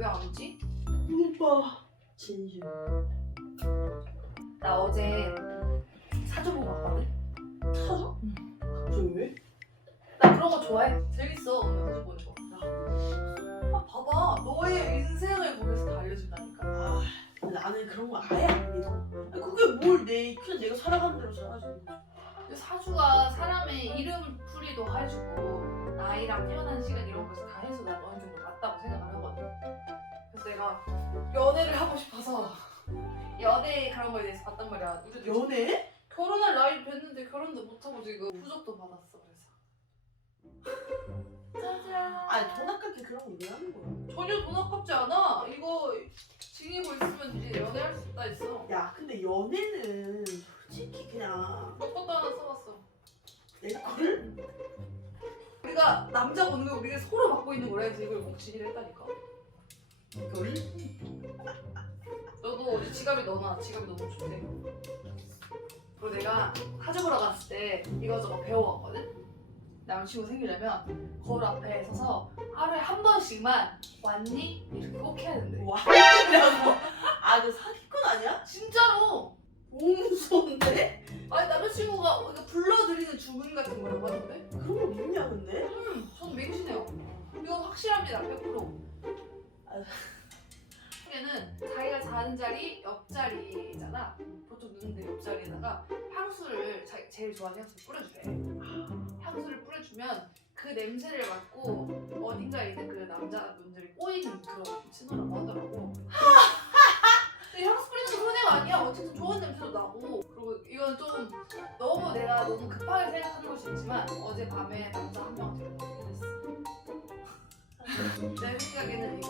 왜 안 오지? 오빠 진심 나 어제 사주 보고 왔거든. 사줘? 갑자기 왜? 나 그런 거 좋아해. 재밌어. 오늘 사주 보는 거. 아 봐봐. 너의 인생을 거기서 다 알려준다니까. 아 나는 그런 거 아예 안 믿어 아니, 그게 뭘내 그냥 내가 살아가는 대로 살아주는 거지 근데 사주가 사람의 이름 풀이도 해주고 나이랑 태어난 시간 이런 거에서 다 해서 난 어느 정도 맞다고 생각을 하거든. 내가 연애를 하고 싶어서. 연애 그런 거에 대해서 봤단 말이야. 우리 도 연애? 결혼할 나이 됐는데 결혼도 못하고 지금 부적도 받았어 그래서. 짜잔. 아니 돈 아깝게 그런 거 왜 하는 거야? 전혀 돈 아깝지 않아. 이거 지니고 있으면 이제 연애할 수 있다 했어. 야 근데 연애는 솔직히 그냥 너 것도 하나 써봤어. 내 거를? 우리가 남자 거 우리가 서로 받고 있는 거래 그래서 이걸 꼭 지니를 했다니까 걸? 너도 어제 지갑에 넣어놔 지갑이 너무 좋대 그리고 내가 사주 보러 갔을 때 이거저거 배워왔거든 남자친구 생기려면 거울 앞에 서서 하루에 한 번씩만 왔니? 이렇게 꼭 해야 된대 와 이라고 아 너 사기꾼 아니야? 진짜로 너무 무서운데? 아니 남자친구가 불러들이는 주문 같은 거라고 하던데 그런 거 믿냐 근데? 음, 저는 믿으시네요 이건 확실합니다 100% 한개는 자기가 자는 자리 옆자리잖아. 보통 누는데 옆자리에다가 향수를 자기 제일 좋아하는 향수를 뿌려주래. 향수를 뿌려주면 그 냄새를 맡고 어딘가에 있는 그 남자분들이 꼬이는 그런 신호라고 하더라고. 근데 향수 뿌리는 거 손해가 아니야. 어쨌든 좋은 냄새도 나고. 그리고 이건 좀 너무 내가 너무 급하게 생각하는 걸수 있지만 어젯밤에 남자 한 명 데리고 오긴 했어. 내 생각에는 이거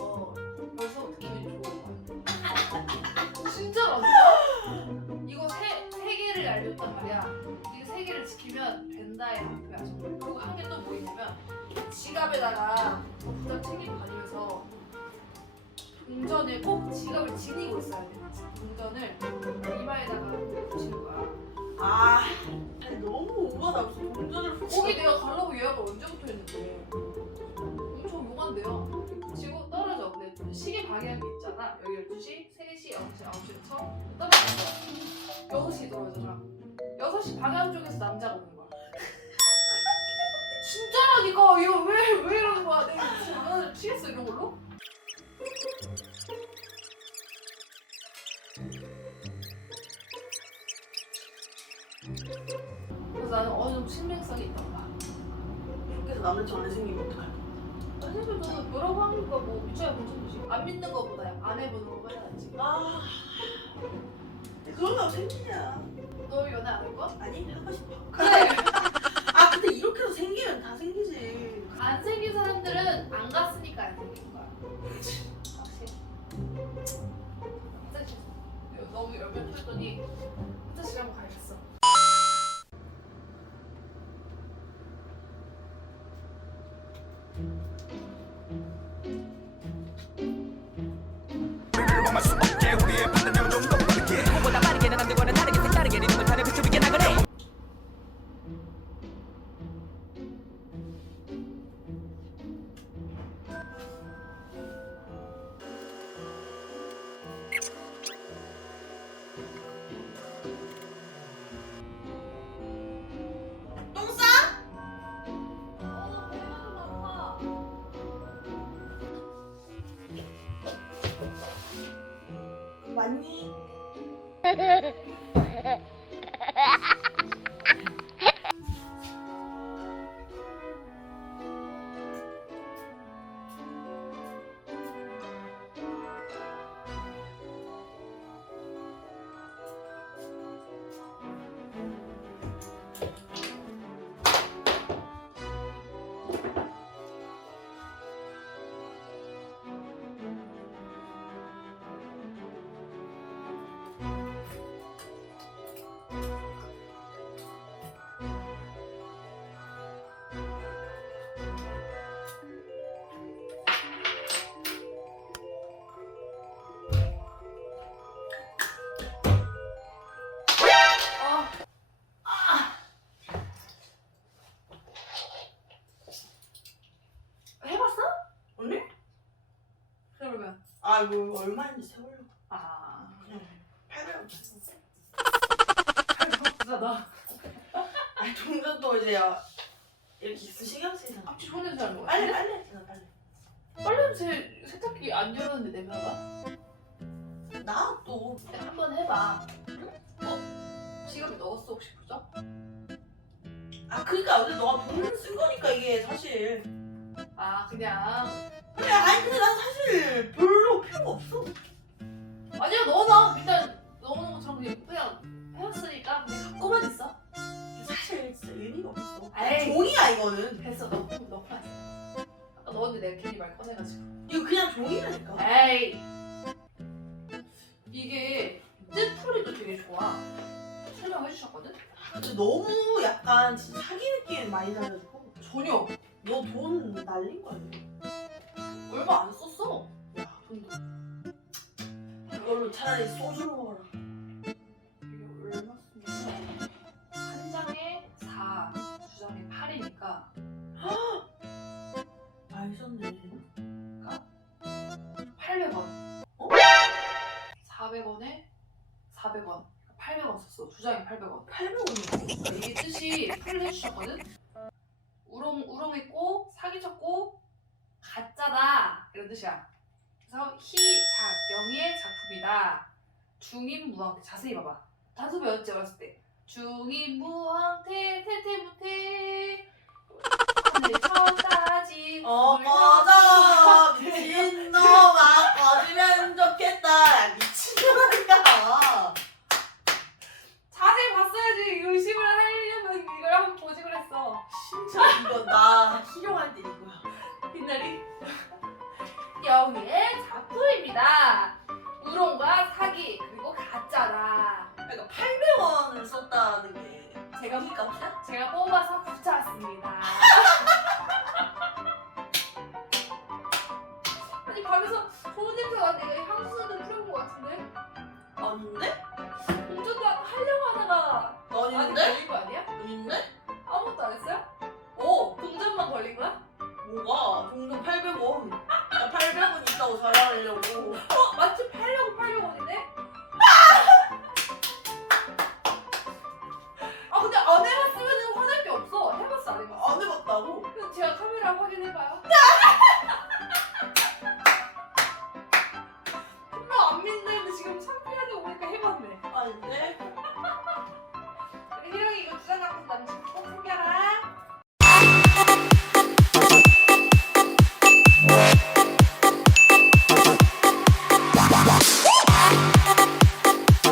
된다의 한표야 정말. 그리고 한 개 또 뭐 있냐면 지갑에다가 부장 챙기고 다니면서 동전을 꼭 지갑을 지니고 있어야 돼. 동전을 이마에다가 붙이는 거야. 아 아니 너무 오바다. 무슨 동전을 거기 내가 가려고 예약을 언제부터 했는데. 엄청 용한데요. 지고 떨어져. 근데 시계 방향이 있잖아. 여기 12시, 3시, 9시, 9시를 쳐. 떨어진 거야 6시 떨어져잖아 6시 방향 쪽에서 남자가 오는 거야 진짜라니까 이거 왜, 왜 이러는 거야? 내가 무슨 장난을 치겠어 이런 걸로? 그래서 나는 어느 정도 신빙성이 있다고 봐 해서 남자친구 안 생기면 어떡할 거야? 선생님 저는 뭐라고 하는 거뭐 미쳐야 괜찮지. 안 믿는 거보다 안 해보는 거가 낫지. 아. 그런 거 생기냐? 너 연애 안 할 거야? 아니 하고 싶어. 그래 아 해서 생기면 다 생기지. 안 생긴 사람들은 안 갔으니까 안 생긴 거야. 확실히. 너무 열변 터졌더니 맞니? 아뭐 얼마인지 세보려고. 아 800원. 비싸다 아니 동전도 이제 이렇게 있어 신경 쓰이잖아. 앞뒤 손 냄새 나는 거 빨리 빨리 했잖아 빨리. 빨리 냄새 세탁기 안 열었는데 냄새가 나 또. 한번 해봐 어? 지갑에 넣었어 혹시 보자? 아 그러니까 근데 너가 돈을 쓴 거니까 이게 사실. 아 그냥 그래 아니 근데 난 사실 별로 필요가 없어. 아니야 넣어놔 일단 넣어놓은 것처럼 그냥 그냥 해놨으니까 그냥 갖고만 있어 사실 진짜 의미가 없어. 에이 종이야 이거는. 됐어 넣고 넣고만 있어 아까 넣었는데 내가 괜히 말 꺼내가지고 이거 그냥 종이라니까. 에이 이게 뜻풀이도 되게 좋아 설명해 주셨거든? 근데 너무 약간 진짜 사기 느낌 많이 나가지고. 전혀 너 돈 날린 거 아니야? 얼마 안 썼어 야 돈도. 이걸로 차라리 소주로 먹어라. 이게 얼마 쓰냐면 한 장에 4, 두 장에 8이니까 많이 썼네. 800원 어? 400원에 400원 800원 썼어 두 장에 800원 800원이야. 이게 뜻이 풀을 해주셨거든 우롱 우롱했고 사기쳤고 가짜다. 이런 뜻이야. 그래서 희작 영희의 작품이다. 중인무왕태. 자세히 봐봐. 단수 배웠지 어렸을 때. 중인무왕태 태태무태. 하늘 쳤다지 어물 꺼져. 미친놈아 꺼지면 좋겠다 제가 값이야? 제가 뽑아서 붙여왔습니다 아니 밤에서 좋은 냄새가 나는데 이거 향수도 뿌려본 것 같은데 아닌데? 운전도 하려고 하다가 아니 아닌데? 걸린 거 아니야? 아닌데? 아무것도 안 했어요? 어 동전만 걸린 거야? 뭐가 동전 800원 나 800원 있다고 자랑하려고 어? 마침 팔려고 팔려고 원인데?